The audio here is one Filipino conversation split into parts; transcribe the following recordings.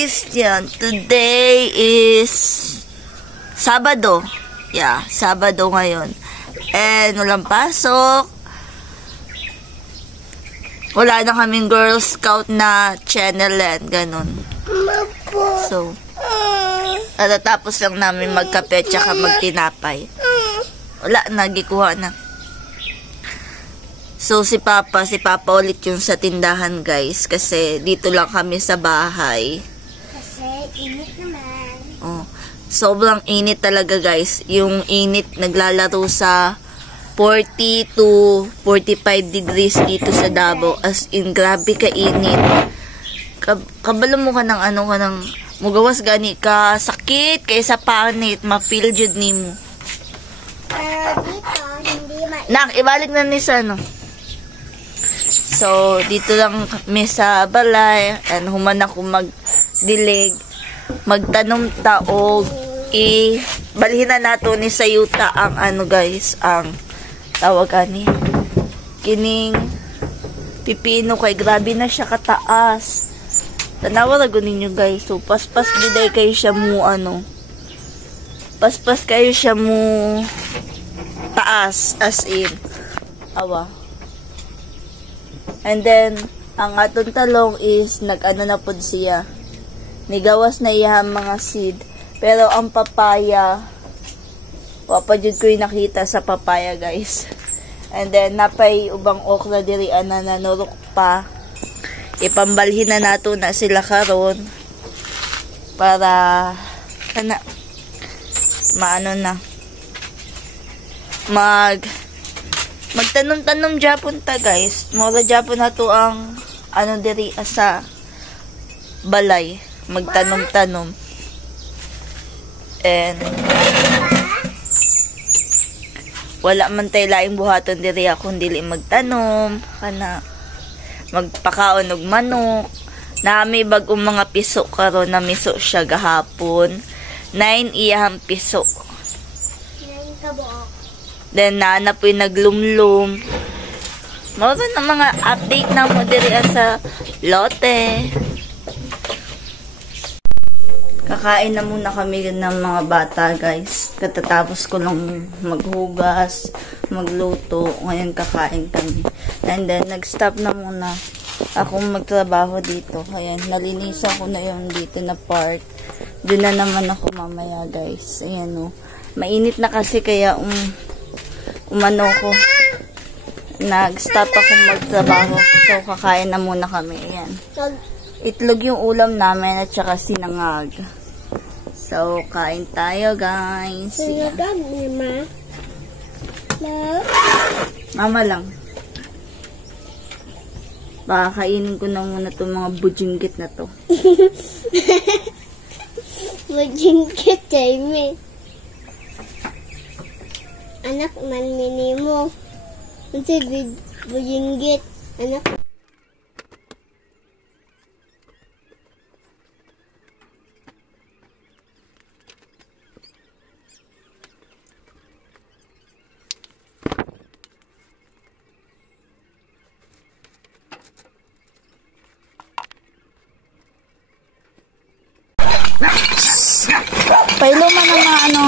guys, yan. Today is Sabado. Yeah, Sabado ngayon. And walang pasok. Wala na kaming Girl Scout na channel and ganun. So, tapos lang namin magkape tsaka magtinapay. Wala, nagikuha na. So, si Papa ulit yung sa tindahan, guys. Kasi dito lang kami sa bahay. Kasi init naman. Oh, sobrang init talaga, guys. Yung init, naglalaro sa 40 to 45 degrees dito sa Davao. As in, grabe ka init. Kabalo mo ka ng ano ka ng mugawas gani ka sakit kaysa panit, ma-feel jud nimo. Dito, hindi Nak, ibalik na ni sa ano. So, dito lang kami sa balay. And human ako magdilig. Magtanom taog. Balhin na nato ni Sayuta ang ano guys. Ang tawag ani. Kining pipino kay grabe na siya kataas. Tanawa rago ninyo guys. So, paspas diday kayo siya mo ano. Paspas kayo siya mo taas as in. Awa. And then, ang atong talong is nag-ano na pod siya. Nigawas na iya mga seed. Pero ang papaya, wapa jud ko yung nakita sa papaya guys. And then, napay ubang okra diri ana nanurok pa. Ipambalhin na nato na sila karon para kana maano na magtanom-tanom Japon ta guys. Mura Japon na to ang ano diri sa balay. Magtanom-tanom. And wala man tay laing buhaton diri akong dili magtanom kana magpakaon og manok. Nami bag-ong mga piso karon na miso siya gahapon. 9 iyang piso. 9 kabuok. Then naana po yung naglumlum. Mawala na mga update na mo diri sa lote. Kakain na muna kami ng mga bata guys. Katatapos ko lang maghugas, magluto. Ngayon kakain kami. And then nag-stop na muna akong magtrabaho dito. Ayan, nalinisan ko na yung dito na part. Doon na naman ako mamaya guys. Ayan o. Mainit na kasi kaya umano ko. Nag-stop akong magtrabaho. So kakain na muna kami. Ayan. Itlog yung ulam namin at saka sinangag. So, kain tayo, guys. Sinangag ni Ma. Mama lang. Baka kainin ko na muna itong mga bujinggit na to. Bujinggit, Jamie. Anak man minimo. Unsa bujinggit? Anak. Pailo man ang mga ano.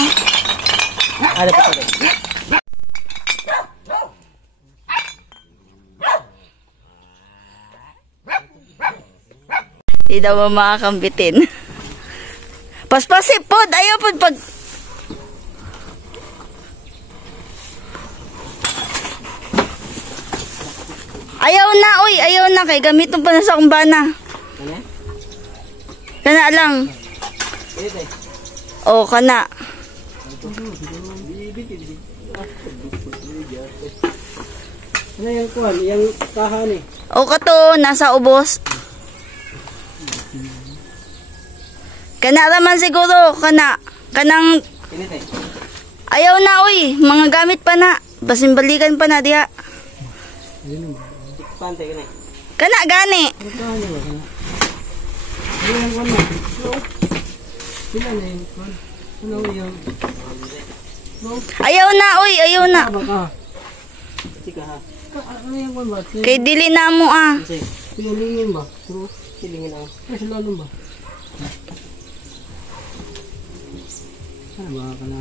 Ano pa ito? Di daw mo makakambitin. Paspasi pod. Ayaw pod pag... Ayaw na, uy. Ayaw na. Kay gamitin pa na sa kumbana. Kana lang. O, kana. Ano yung kuhan? Yung kahan eh. O, kato. Nasa ubos. Kana raman siguro. Kanang... Ayaw na, uy. Mga gamit pa na. Basimbalikan pa na, diha. Pantay ka na. Kana, gani. Ayaw na, uy. Ayaw na. Kay dili na mo, ah. Pilingin ba? Silingin ako. Silalo ba? Baka ka na.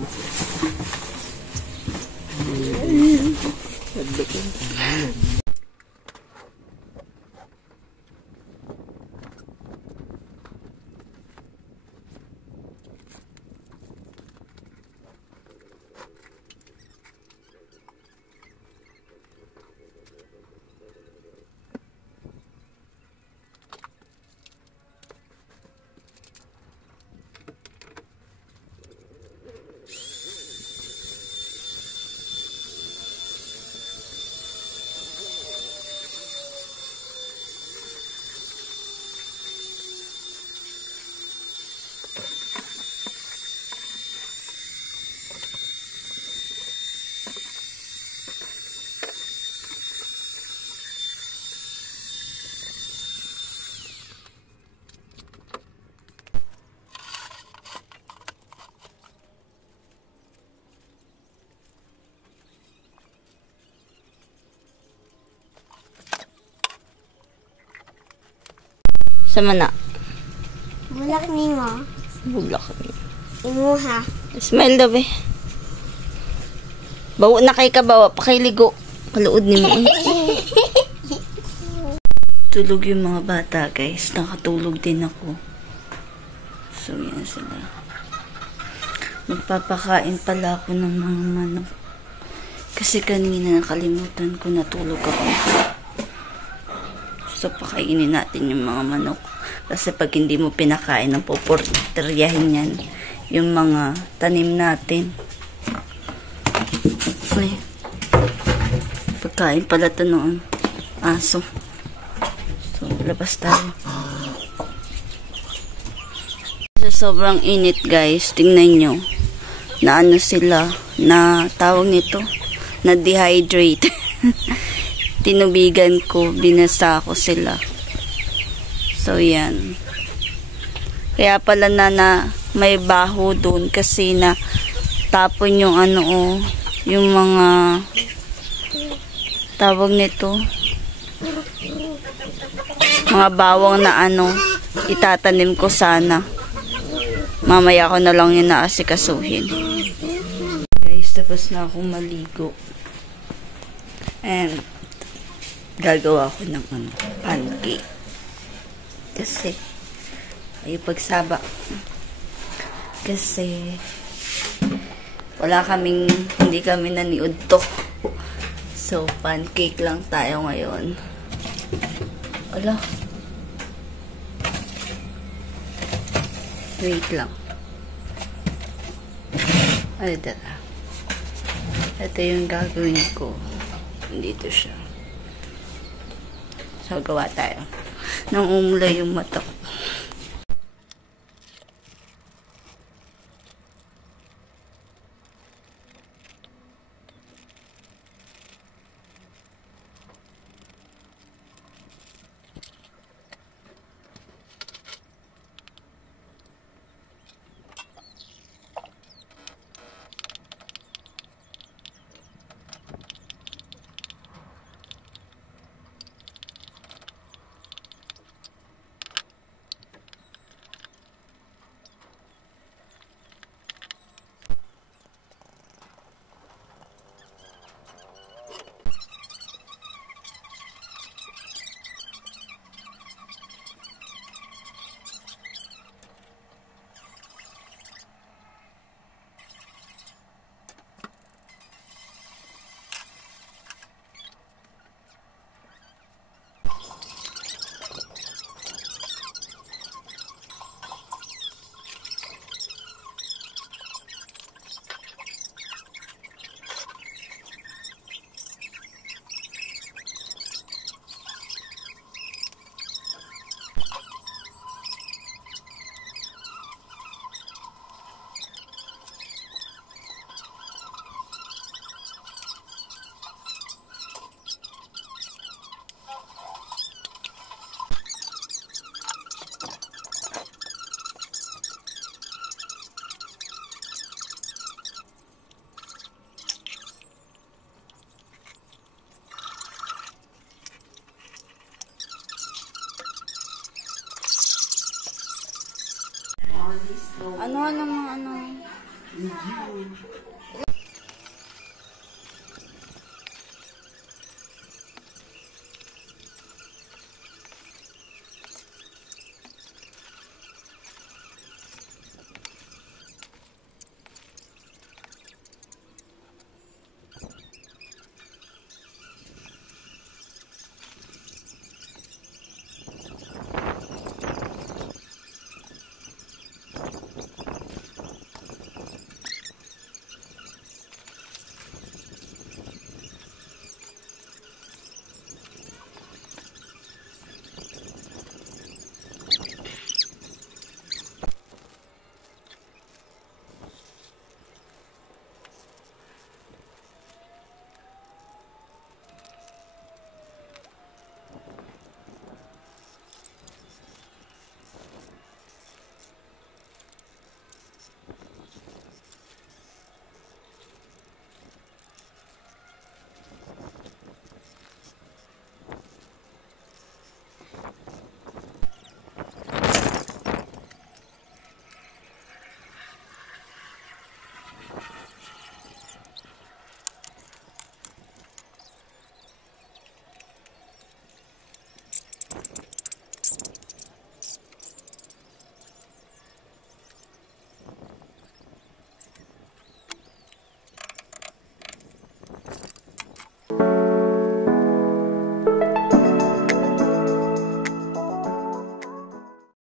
Sama na. Bulak ni mo. Bulak ni. Imuha. Smile daw eh. Bawo na kay kabawa. Pakiligo. Kaluod ni mo. Tulog yung mga bata guys. Nakatulog din ako. So yan sila. Magpapakain pala ako ng mga manok. Kasi kanina nakalimutan ko natulog ako. So, pakainin natin yung mga manok. Kasi pag hindi mo pinakain, ang puporteryahin yan yung mga tanim natin. Uy. Pagkain pala ito noon. Aso. So, labas tayo. Sa sobrang init guys, tingnan nyo. Na ano sila, na tawag nito, na dehydrate. Tinubigan ko, binasa ko sila. So, yan. Kaya pala na may baho doon kasi na tapon yung ano yung mga tawag nito, mga bawang na itatanim ko sana. Mamaya ko na lang yun naasikasuhin. Guys, tapos na akong maligo. And gagawa ko ng pancake. Kasi ay pagsaba. Kasi hindi kami naniud to. So pancake lang tayo ngayon. Ala. Wait lang. Ay, dala. Ito yung gagawin ko. Dito siya. So, gawa tayo. Nang umulay yung mata ko.